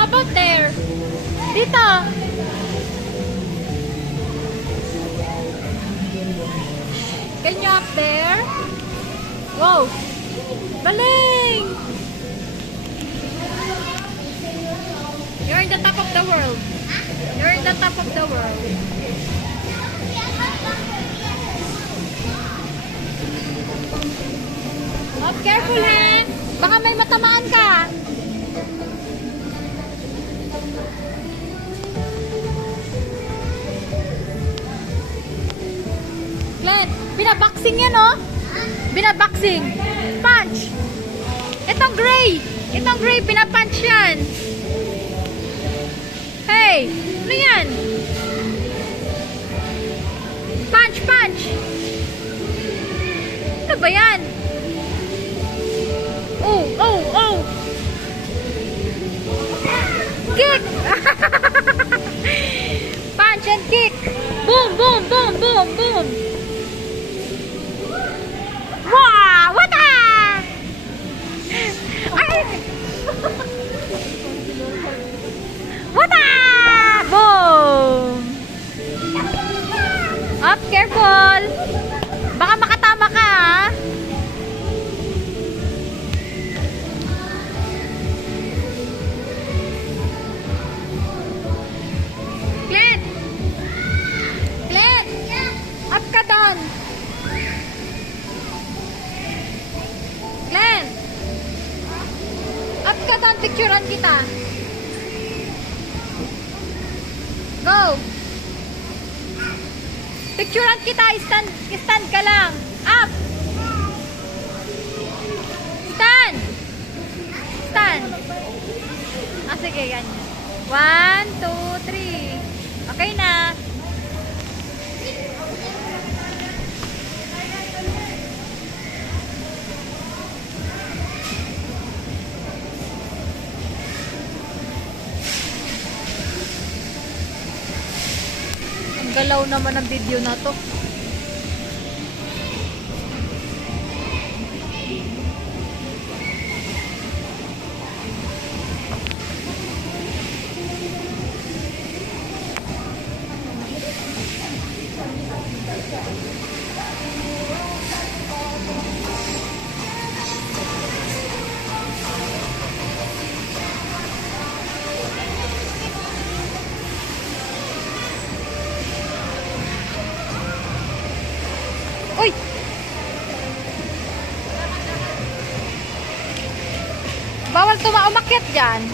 How about there? Dito. Can you up there? Wow. Galing! You're in the top of the world. You're in the top of the world. Oh, careful, Hen. Baka may matamaan ka. Glenn, binaboxing yan, oh. Binaboxing. Punch. Itong gray. Itong gray, pinapunch yan. Hey, ano yan? Punch, punch. Ano ba yan? Oh, oh, oh. Kick. Punch and kick. Boom, boom, boom, boom, boom. Wow, what a? Ay. What a? Boom. Up, careful. Baka makatama ka, ha? Glenn! Glenn! Up ka doon! Glenn! Up ka doon, picturean kita. Go! Picturean kita, stand ka lang. Up! Stand! Stand! Ah, sige, ganyan. 1, 2, 3. Okay na. Ang galaw naman ng video na to. Uy! Bawal umakyat dyan.